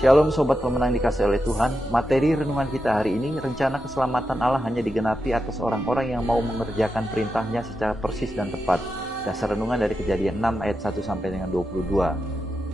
Shalom Sobat Pemenang dikasih oleh Tuhan. Materi renungan kita hari ini, rencana keselamatan Allah hanya digenapi atas orang-orang yang mau mengerjakan perintahnya secara persis dan tepat. Dasar renungan dari Kejadian 6 ayat 1 sampai dengan 22.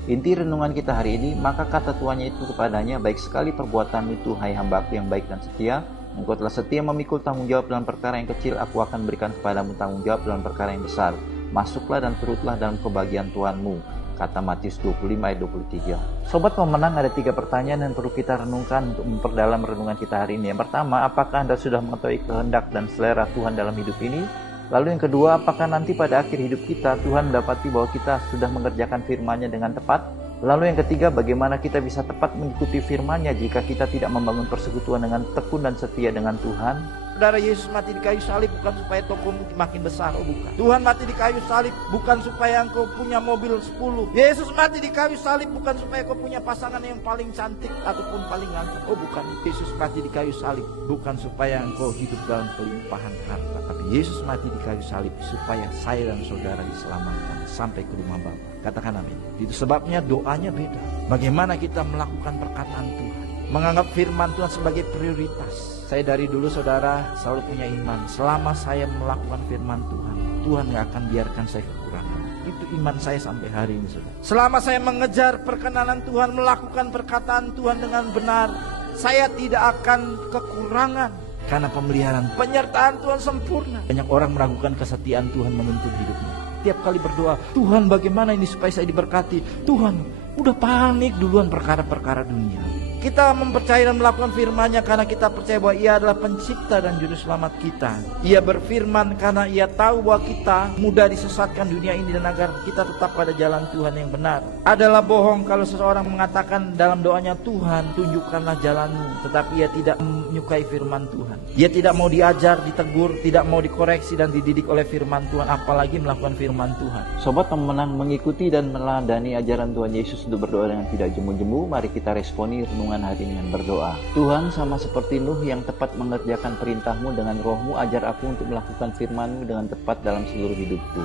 Inti renungan kita hari ini, maka kata tuannya itu kepadanya, baik sekali perbuatan itu, hai hambaku yang baik dan setia. Engkau telah setia memikul tanggung jawab dalam perkara yang kecil, aku akan berikan kepadamu tanggung jawab dalam perkara yang besar. Masuklah dan turutlah dalam kebahagiaan Tuhanmu. Kata Matius 25 ayat 23. Sobat Pemenang, ada 3 pertanyaan yang perlu kita renungkan untuk memperdalam renungan kita hari ini. Yang pertama, apakah Anda sudah mengetahui kehendak dan selera Tuhan dalam hidup ini? Lalu yang kedua, apakah nanti pada akhir hidup kita Tuhan mendapati bahwa kita sudah mengerjakan firman-Nya dengan tepat? Lalu yang ketiga, bagaimana kita bisa tepat mengikuti firman-Nya jika kita tidak membangun persekutuan dengan tekun dan setia dengan Tuhan? Saudara, Yesus mati di kayu salib bukan supaya tokomu makin besar, oh bukan. Tuhan mati di kayu salib bukan supaya engkau punya mobil 10. Yesus mati di kayu salib bukan supaya kau punya pasangan yang paling cantik ataupun paling ganteng, oh bukan. Yesus mati di kayu salib bukan supaya engkau hidup dalam kelimpahan harta, tapi Yesus mati di kayu salib supaya saya dan saudara diselamatkan sampai ke rumah Bapa. Katakan amin. Itu sebabnya doanya beda. Bagaimana kita melakukan perkataan Tuhan, menganggap firman Tuhan sebagai prioritas. Saya dari dulu saudara selalu punya iman, selama saya melakukan firman Tuhan, Tuhan gak akan biarkan saya kekurangan. Itu iman saya sampai hari ini saudara. Selama saya mengejar perkenanan Tuhan, melakukan perkataan Tuhan dengan benar, saya tidak akan kekurangan. Karena pemeliharaan, penyertaan Tuhan sempurna. Banyak orang meragukan kesetiaan Tuhan menuntun hidupnya. Tiap kali berdoa, Tuhan bagaimana ini supaya saya diberkati? Tuhan udah panik duluan perkara-perkara dunia. Kita mempercayai dan melakukan firman-Nya karena kita percaya bahwa Ia adalah pencipta dan juru selamat kita. Ia berfirman karena Ia tahu bahwa kita mudah disesatkan dunia ini, dan agar kita tetap pada jalan Tuhan yang benar. Adalah bohong kalau seseorang mengatakan dalam doanya, Tuhan tunjukkanlah jalanmu, tetapi ia tidak menyukai firman Tuhan. Ia tidak mau diajar, ditegur, tidak mau dikoreksi dan dididik oleh firman Tuhan, apalagi melakukan firman Tuhan. Sobat Pemenang, mengikuti dan meneladani ajaran Tuhan Yesus untuk berdoa dengan tidak jemu-jemu, mari kita responi renungan hari ini dengan berdoa. Tuhan, sama seperti Nuh yang tepat mengerjakan perintah-Mu dengan roh-Mu, ajar aku untuk melakukan firman-Mu dengan tepat dalam seluruh hidupku.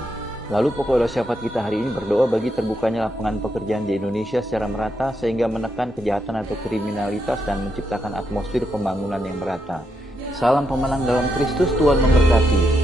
Lalu pokok doa syafaat kita hari ini berdoa bagi terbukanya lapangan pekerjaan di Indonesia secara merata, sehingga menekan kejahatan atau kriminalitas dan menciptakan atmosfer pembangunan yang merata. Salam pemenang dalam Kristus, Tuhan memberkati.